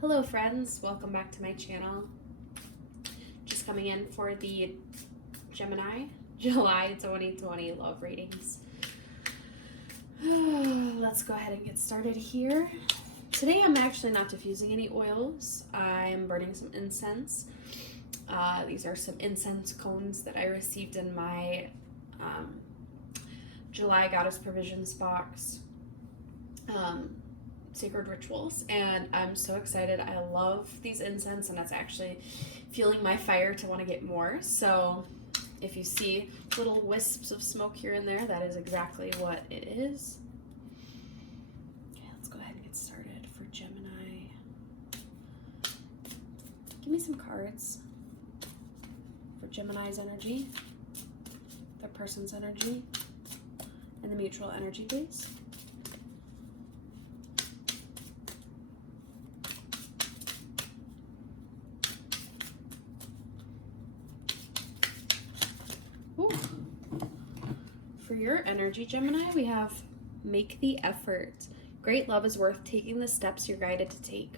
Hello friends, welcome back to my channel. Just coming in for the Gemini July 2020 love readings. Let's go ahead and get started here. Today I'm actually not diffusing any oils. I'm burning some incense. These are some incense cones that I received in my July Goddess Provisions box. Sacred rituals, and I'm so excited. I love these incense, and that's actually fueling my fire to want to get more. So if you see little wisps of smoke here and there, that is exactly what it is. Okay, let's go ahead and get started for Gemini. Give me some cards for Gemini's energy, their person's energy, and the mutual energy, please. For your energy, Gemini, we have make the effort. Great love is worth taking the steps you're guided to take.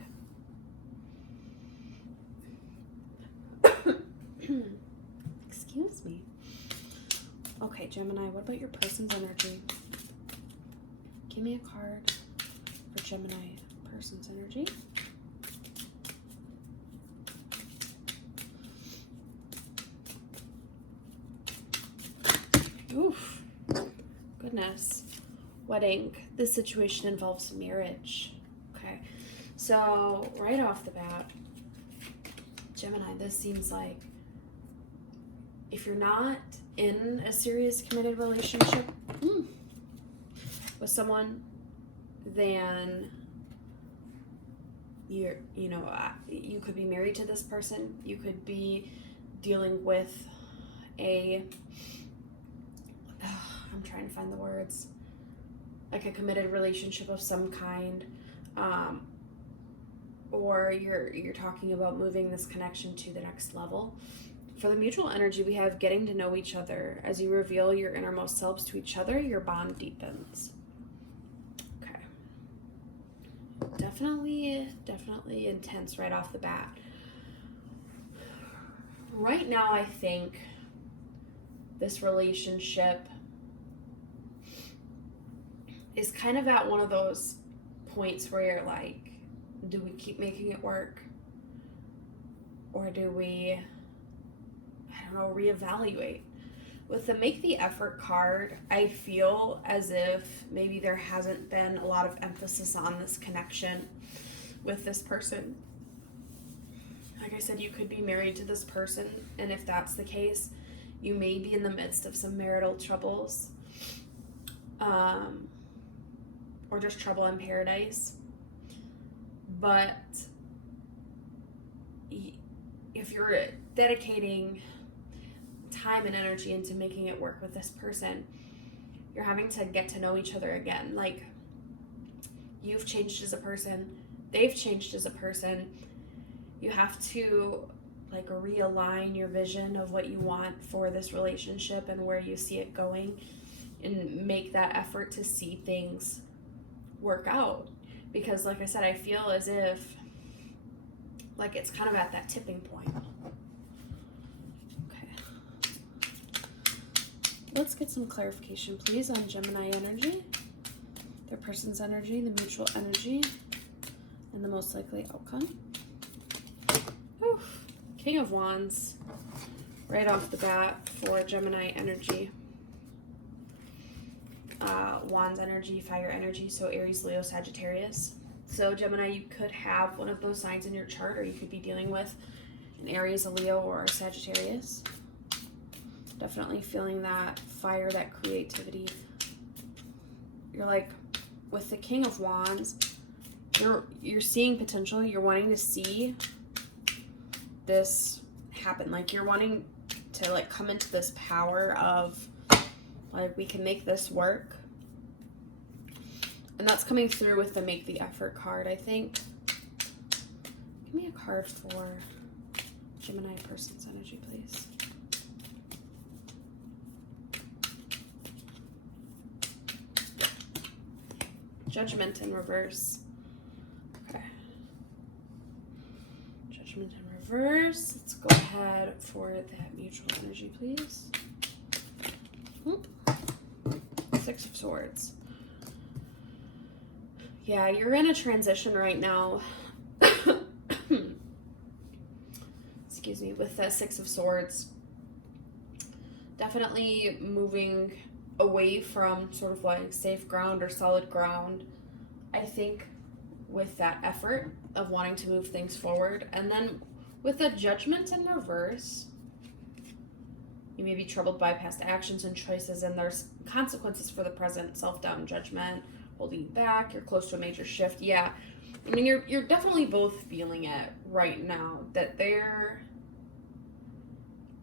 Excuse me. Okay, Gemini, what about your person's energy? Give me a card for Gemini person's energy. Oof. Goodness. Wedding. This situation involves marriage. Okay. So, right off the bat, Gemini, this seems like if you're not in a serious committed relationship with someone, then you could be married to this person. You could be dealing with I'm trying to find the words, like a committed relationship of some kind, or you're talking about moving this connection to the next level. For the mutual energy, we have getting to know each other. As you reveal your innermost selves to each other, your bond deepens. Okay. Definitely intense right off the bat. Right now, I think this relationship is kind of at one of those points where you're like, do we keep making it work? Or do we, reevaluate? With the make the effort card, I feel as if maybe there hasn't been a lot of emphasis on this connection with this person. Like I said, you could be married to this person, and if that's the case, you may be in the midst of some marital troubles, or just trouble in paradise. But if you're dedicating time and energy into making it work with this person, you're having to get to know each other again. Like, you've changed as a person, they've changed as a person. You have to realign your vision of what you want for this relationship and where you see it going, and make that effort to see things work out. Because like I said, I feel as if it's kind of at that tipping point. Okay. Let's get some clarification, please, on Gemini energy, their person's energy, the mutual energy, and the most likely outcome. Oof. King of Wands, right off the bat for Gemini energy. Wands energy, fire energy, so Aries, Leo, Sagittarius. So Gemini, you could have one of those signs in your chart, or you could be dealing with an Aries, a Leo, or a Sagittarius. Definitely feeling that fire, that creativity. You're like, with the King of Wands, you're seeing potential. You're wanting to see this happen. Like, you're wanting to come into this power of we can make this work. And that's coming through with the make the effort card, I think. Give me a card for Gemini person's energy, please. Judgment in reverse. Okay. Judgment in reverse. Let's go ahead for that mutual energy, please. Oop. Six of Swords. Yeah, you're in a transition right now. Excuse me, with the Six of Swords. Definitely moving away from sort of like safe ground or solid ground, I think, with that effort of wanting to move things forward. And then with the Judgment in reverse, you may be troubled by past actions and choices, and there's consequences for the present. Self-doubt and judgment holding you back. You're close to a major shift. Yeah, I mean, you're definitely both feeling it right now, that there's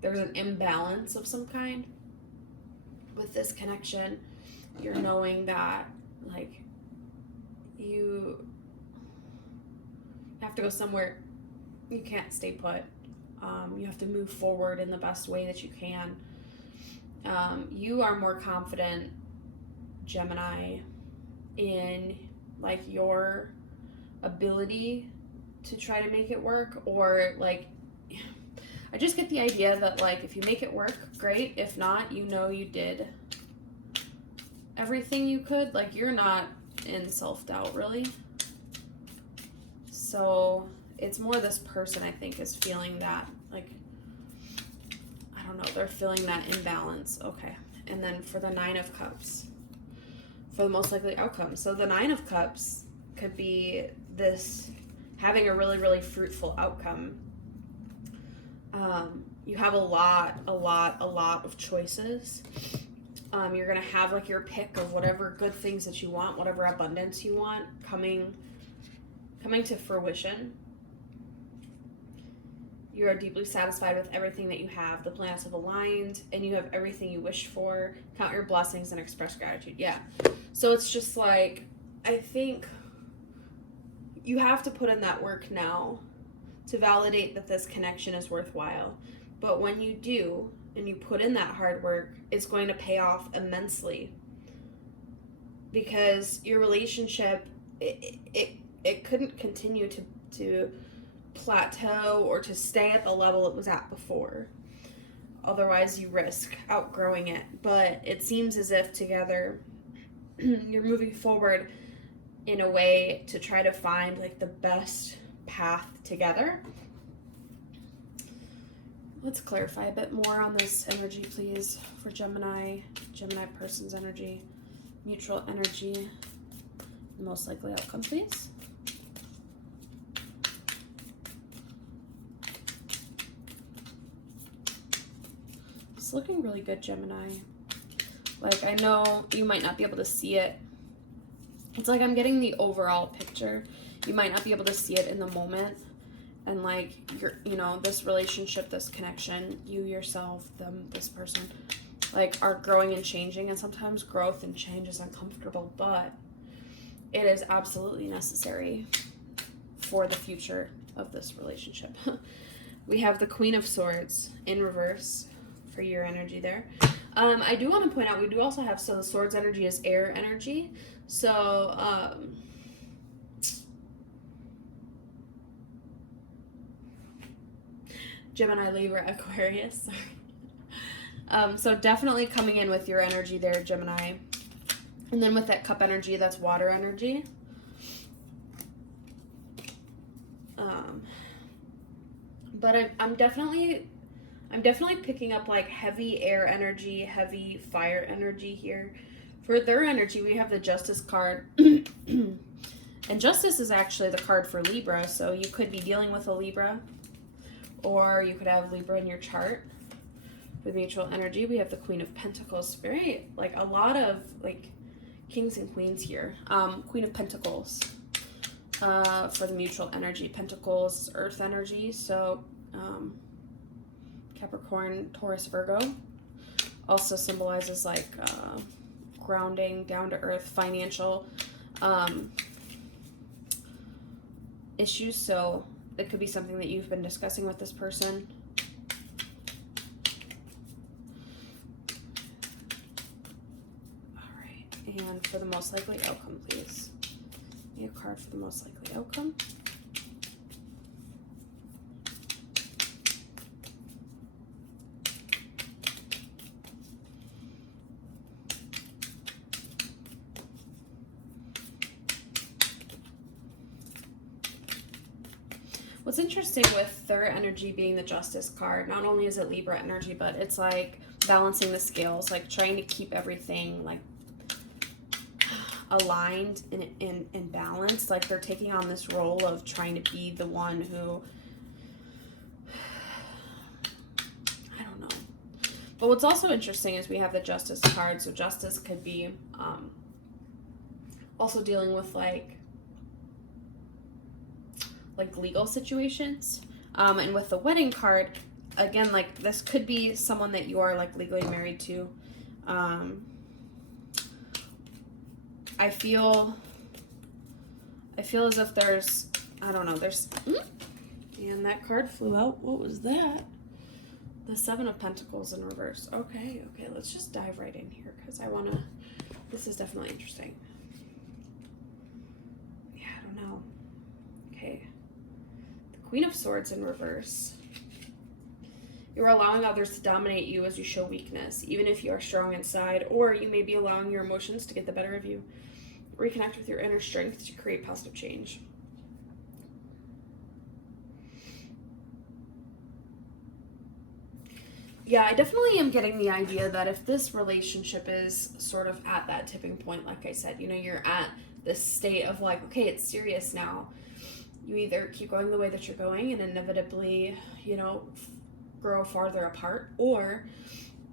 an imbalance of some kind with this connection. You're knowing that, like, you have to go somewhere. You can't stay put. You have to move forward in the best way that you can. You are more confident, Gemini, in like your ability to try to make it work, or like, I just get the idea that like if you make it work, great. If not, you know you did everything you could. Like, you're not in self-doubt really. So it's more this person, I think, is feeling that, like, I don't know, they're feeling that imbalance. Okay. And then for the Nine of Cups, for the most likely outcome. So the Nine of Cups could be this having a really, really fruitful outcome. You have a lot of choices. You're going to have like your pick of whatever good things that you want, whatever abundance you want coming to fruition. You are deeply satisfied with everything that you have. The planets have aligned and you have everything you wish for. Count your blessings and express gratitude. Yeah. So it's just like, I think you have to put in that work now to validate that this connection is worthwhile. But when you do, and you put in that hard work, it's going to pay off immensely. Because your relationship, it couldn't continue to plateau or to stay at the level it was at before. Otherwise, you risk outgrowing it. But it seems as if together, you're moving forward in a way to try to find like the best path together. Let's clarify a bit more on this energy, please, for Gemini person's energy, mutual energy, most likely outcome, please. It's looking really good, Gemini. Like, I know you might not be able to see it. It's like I'm getting the overall picture. You might not be able to see it in the moment. And like, this relationship, this connection, you yourself, them, this person, like, are growing and changing. And sometimes growth and change is uncomfortable, but it is absolutely necessary for the future of this relationship. We have the Queen of Swords in reverse for your energy there. I do want to point out, we do also have, so the Swords energy is air energy. So, Gemini, Libra, Aquarius. So definitely coming in with your energy there, Gemini. And then with that Cup energy, that's water energy. But I'm definitely picking up like heavy air energy, heavy fire energy here. For their energy, we have the Justice card. And Justice is actually the card for Libra, so you could be dealing with a Libra, or you could have Libra in your chart. With mutual energy, we have the Queen of Pentacles. Very, like, a lot of, like, kings and queens here. Queen of Pentacles for the mutual energy. Pentacles, earth energy, so Capricorn, Taurus, Virgo. Also symbolizes, like, grounding, down to earth, financial issues. So it could be something that you've been discussing with this person. All right, and for the most likely outcome, please. Be a card for the most likely outcome. What's interesting with their energy being the Justice card, not only is it Libra energy, but it's like balancing the scales, like trying to keep everything like aligned and in balance. Like they're taking on this role of trying to be the one who, I don't know. But what's also interesting is we have the Justice card. So Justice could be also dealing with like legal situations. And with the Wedding card, again, like this could be someone that you are like legally married to. I feel as if there's, I don't know, there's, and that card flew out. What was that? The Seven of Pentacles in reverse. Okay, let's just dive right in here because I want to, this is definitely interesting. Yeah, I don't know. Okay. The Queen of Swords in reverse. You're allowing others to dominate you as you show weakness, even if you are strong inside, or you may be allowing your emotions to get the better of you. Reconnect with your inner strength to create positive change. Yeah, I definitely am getting the idea that if this relationship is sort of at that tipping point, like I said, you know, you're at this state of like, okay, it's serious now. You either keep going the way that you're going and inevitably, you know, grow farther apart, or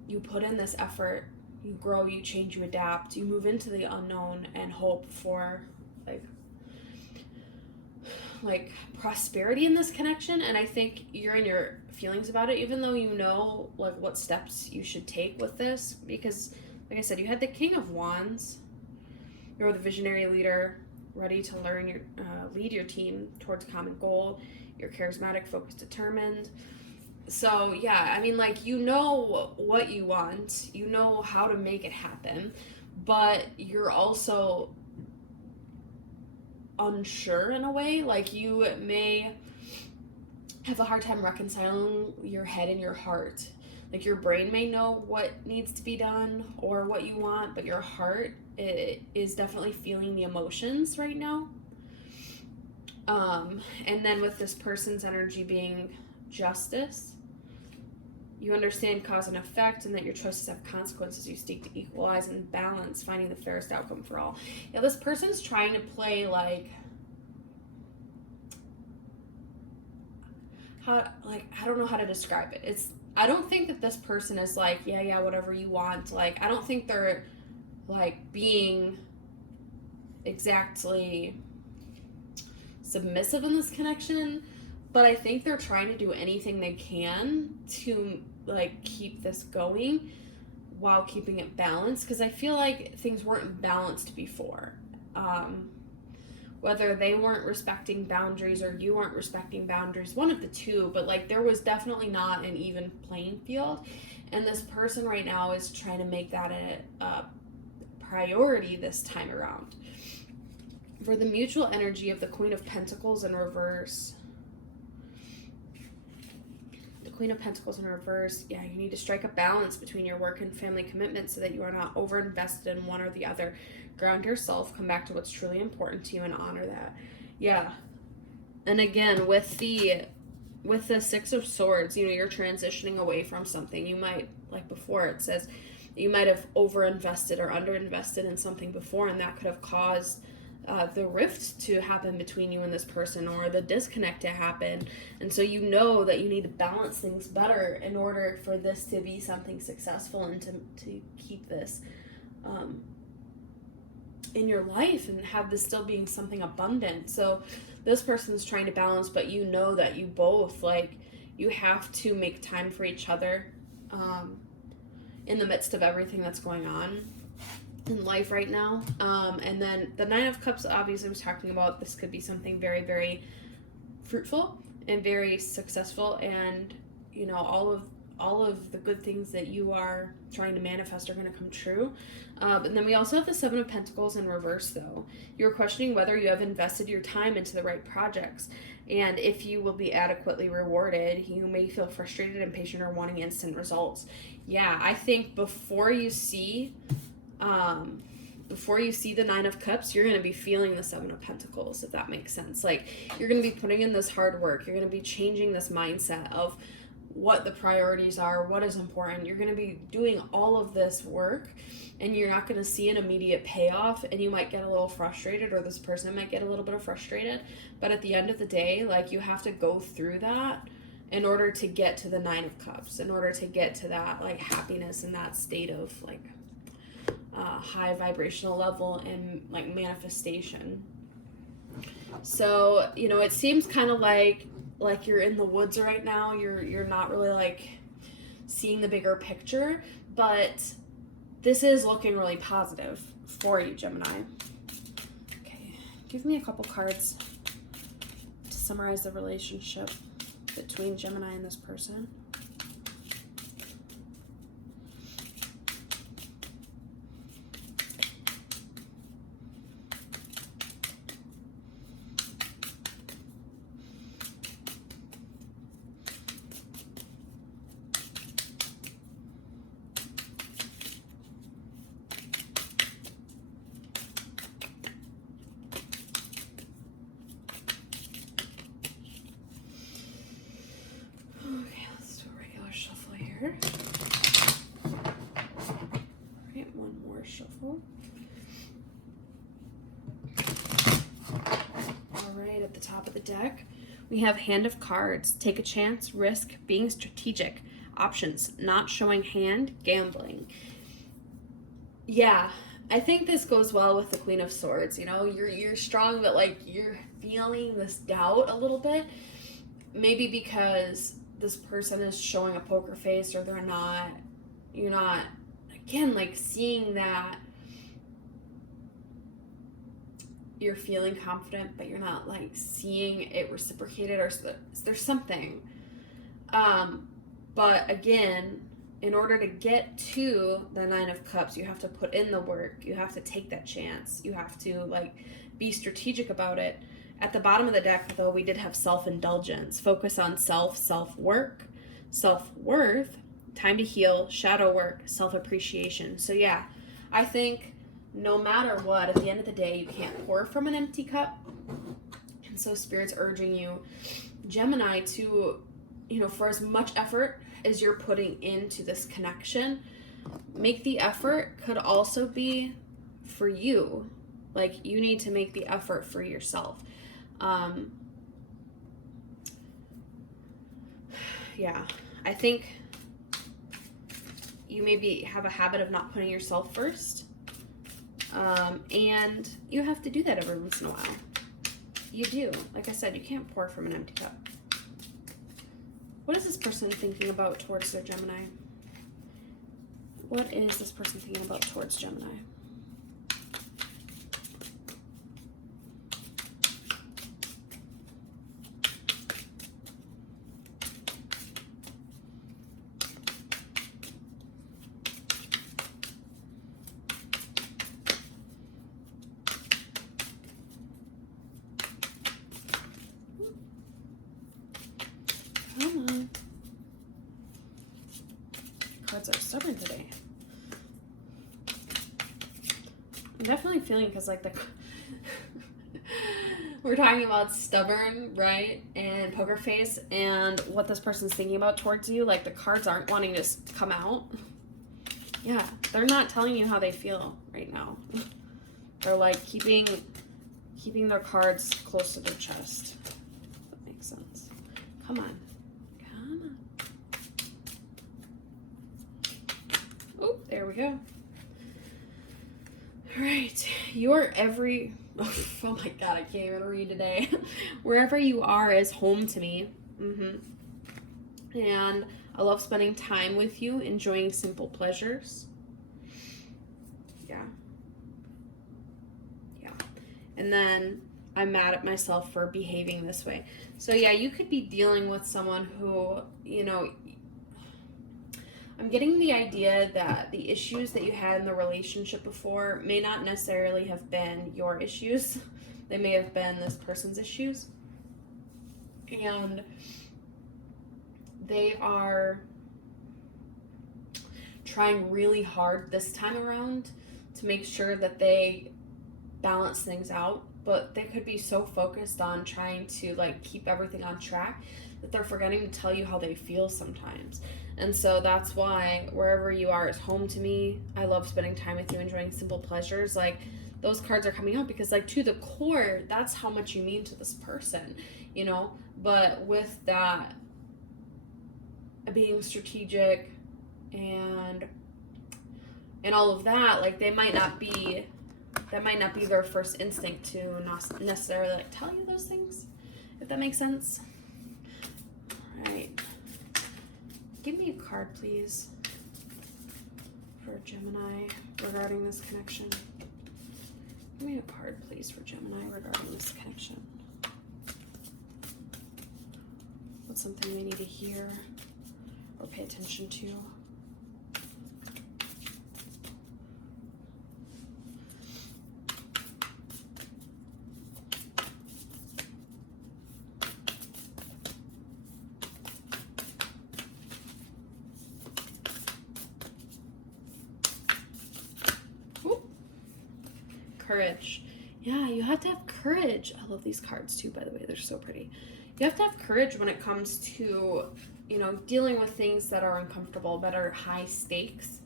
you put in this effort, you grow, you change, you adapt, you move into the unknown and hope for like prosperity in this connection. And I think you're in your feelings about it, even though you know like what steps you should take with this, because like I said, you had the King of Wands. You're the visionary leader, ready to learn your lead your team towards a common goal. You're charismatic, focused, determined. So yeah, I mean, like, you know what you want, you know how to make it happen, but you're also unsure in a way. Like you may have a hard time reconciling your head and your heart. Like your brain may know what needs to be done or what you want, but your heart is definitely feeling the emotions right now. And then with this person's energy being Justice, you understand cause and effect, and that your choices have consequences. You seek to equalize and balance, finding the fairest outcome for all. Yeah, this person's trying to play like, I don't know how to describe it. I don't think that this person is like, yeah, whatever you want. Like, I don't think they're like being exactly submissive in this connection, but I think they're trying to do anything they can to like keep this going while keeping it balanced, because I feel like things weren't balanced before. Whether they weren't respecting boundaries or you weren't respecting boundaries, one of the two, but like there was definitely not an even playing field, and this person right now is trying to make that a priority this time around. For the mutual energy of the Queen of Pentacles in reverse, Queen of Pentacles in reverse, yeah, you need to strike a balance between your work and family commitments so that you are not over-invested in one or the other. Ground yourself, come back to what's truly important to you, and honor that. Yeah. And again, with the Six of Swords, you know, you're transitioning away from something. You might, like before, it says you might have over-invested or under-invested in something before, and that could have caused the rift to happen between you and this person, or the disconnect to happen. And so you know that you need to balance things better in order for this to be something successful and to keep this in your life and have this still being something abundant. So this person's trying to balance, but you know that you both, like, you have to make time for each other in the midst of everything that's going on in life right now. And then the Nine of Cups, obviously, I was talking about, this could be something very, very fruitful and very successful, and you know, all of the good things that you are trying to manifest are going to come true. And then we also have the Seven of Pentacles in reverse, though. You're questioning whether you have invested your time into the right projects, and if you will be adequately rewarded. You may feel frustrated, impatient, or wanting instant results. Yeah, I think before you see before you see the Nine of Cups, you're going to be feeling the Seven of Pentacles, if that makes sense. Like, you're going to be putting in this hard work. You're going to be changing this mindset of what the priorities are, what is important. You're going to be doing all of this work, and you're not going to see an immediate payoff, and you might get a little frustrated, or this person might get a little bit frustrated. But at the end of the day, like, you have to go through that in order to get to the Nine of Cups, in order to get to that, like, happiness and that state of, like, high vibrational level and, like, manifestation. So, you know, it seems kind of like you're in the woods right now. You're not really, like, seeing the bigger picture, but this is looking really positive for you, Gemini. Okay, give me a couple cards to summarize the relationship between Gemini and this person. Shuffle. All right, at the top of the deck, we have Hand of Cards. Take a chance, risk, being strategic. Options, not showing hand, gambling. Yeah, I think this goes well with the Queen of Swords. You know, you're strong, but, like, you're feeling this doubt a little bit. Maybe because this person is showing a poker face, or you're not, again, like, seeing that you're feeling confident, but you're not, like, seeing it reciprocated, or there's something. But again, in order to get to the Nine of Cups, you have to put in the work. You have to take that chance. You have to, like, be strategic about it. At the bottom of the deck, though, we did have self-indulgence. Focus on self-work, self-worth, time to heal, shadow work, self-appreciation. So yeah, I think no matter what, at the end of the day, you can't pour from an empty cup. And so Spirit's urging you, Gemini, to, you know, for as much effort as you're putting into this connection, make the effort could also be for you. Like, you need to make the effort for yourself. Yeah, I think you maybe have a habit of not putting yourself first. And you have to do that every once in a while. You do. Like I said, you can't pour from an empty cup. What is this person thinking about towards their Gemini? What is this person thinking about towards Gemini? Come on. Cards are stubborn today. I'm definitely feeling, because, like, we're talking about stubborn, right? And poker face, and what this person's thinking about towards you. Like, the cards aren't wanting to come out. Yeah, they're not telling you how they feel right now. They're, like, keeping their cards close to their chest. If that makes sense. Come on. Come on. Oh, there we go. All right. You're oh my God, I can't even read today. Wherever you are is home to me. And I love spending time with you, enjoying simple pleasures. Yeah. And then I'm mad at myself for behaving this way. So yeah, you could be dealing with someone who, you know, I'm getting the idea that the issues that you had in the relationship before may not necessarily have been your issues. They may have been this person's issues. And they are trying really hard this time around to make sure that they balance things out, but they could be so focused on trying to like keep everything on track that they're forgetting to tell you how they feel sometimes. And so that's why wherever you are is home to me. I love spending time with you, enjoying simple pleasures. Like, those cards are coming out because, like, to the core, that's how much you mean to this person, you know? But with that, being strategic and all of that, like, that might not be their first instinct to not necessarily like tell you those things, if that makes sense. All right, give me a card, please, for Gemini regarding this connection. Give me a card, please, for Gemini regarding this connection. What's something we need to hear or pay attention to? Courage. Yeah, you have to have courage. I love these cards too, by the way. They're so pretty. You have to have courage when it comes to, you know, dealing with things that are uncomfortable, that are high stakes.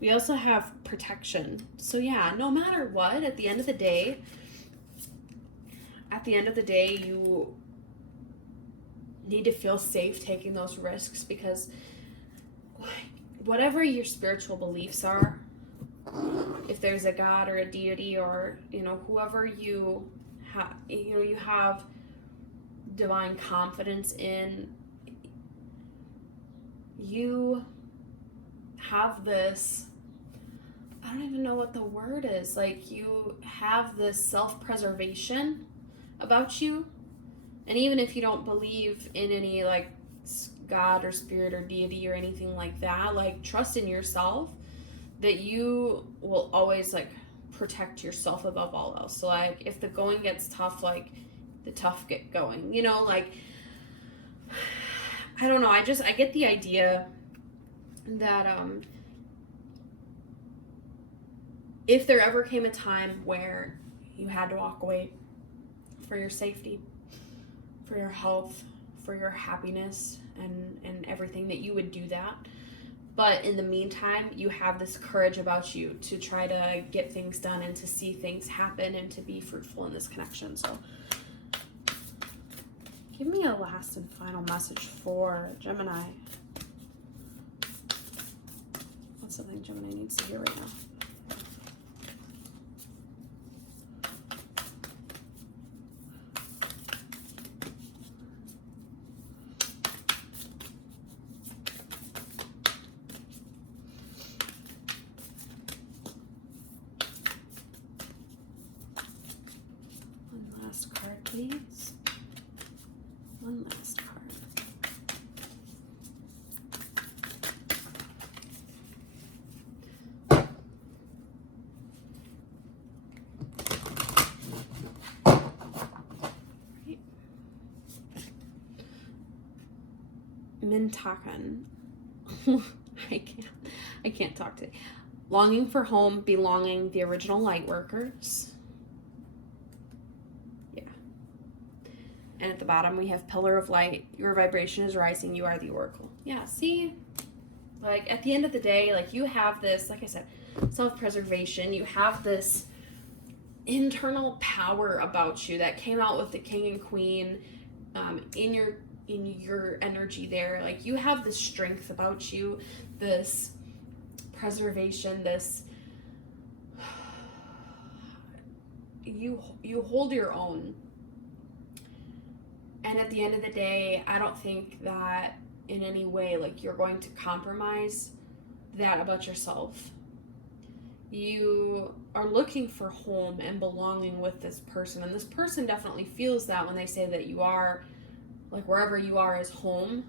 We also have protection. So yeah, no matter what, at the end of the day, you need to feel safe taking those risks, because whatever your spiritual beliefs are, if there's a God or a deity, or, you know, whoever you have, you know, you have divine confidence in, you have this, I don't even know what the word is, like, you have this self-preservation about you. And even if you don't believe in any like God or spirit or deity or anything like that, like, trust in yourself that you will always like protect yourself above all else. So like, if the going gets tough, like, the tough get going, you know, like, I don't know, I get the idea that if there ever came a time where you had to walk away for your safety, for your health, for your happiness, and everything, that you would do that. But in the meantime, you have this courage about you to try to get things done and to see things happen and to be fruitful in this connection. So give me a last and final message for Gemini. What's something Gemini needs to hear right now? Last card, please. One last card. Right. Mintakan. I can't talk today. Longing for home, belonging, the original light workers. And at the bottom, we have pillar of light. Your vibration is rising. You are the oracle. Yeah, see? Like, at the end of the day, like, you have this, like I said, self-preservation. You have this internal power about you that came out with the king and queen in your energy there. Like, you have this strength about you, this preservation, this... You hold your own. And at the end of the day, I don't think that in any way, like, you're going to compromise that about yourself. You are looking for home and belonging with this person. And this person definitely feels that when they say that you are, like, wherever you are is home.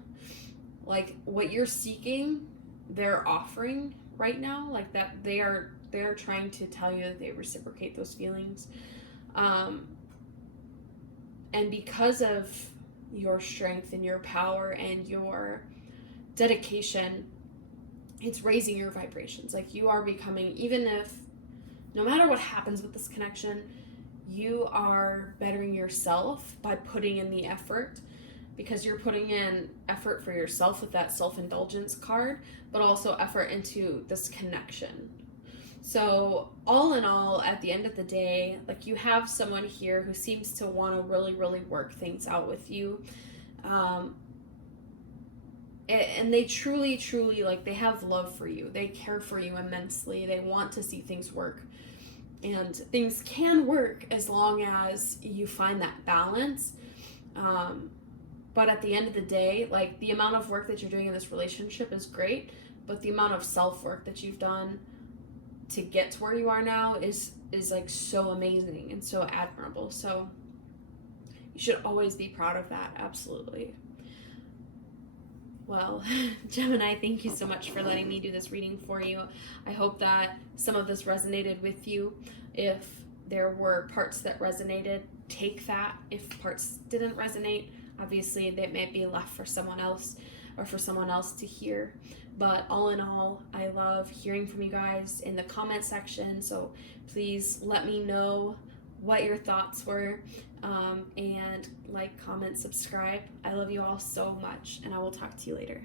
Like, what you're seeking, they're offering right now. Like, that they're trying to tell you that they reciprocate those feelings. And because of your strength and your power and your dedication, it's raising your vibrations. Like, you are becoming, even if no matter what happens with this connection, you are bettering yourself by putting in the effort, because you're putting in effort for yourself with that self-indulgence card, but also effort into this connection. So all in all, at the end of the day, like, you have someone here who seems to want to really, really work things out with you. And they truly, truly, like, they have love for you. They care for you immensely. They want to see things work. And things can work as long as you find that balance. But at the end of the day, like, the amount of work that you're doing in this relationship is great, but the amount of self-work that you've done to get to where you are now is like so amazing and so admirable. So you should always be proud of that. Absolutely. Well, Gemini, thank you so much for letting me do this reading for you. I hope that some of this resonated with you. If there were parts that resonated, take that. If parts didn't resonate, obviously they may be left for someone else, or for someone else to hear. But all in all, I love hearing from you guys in the comment section. So please let me know what your thoughts were, and like, comment, subscribe. I love you all so much, and I will talk to you later.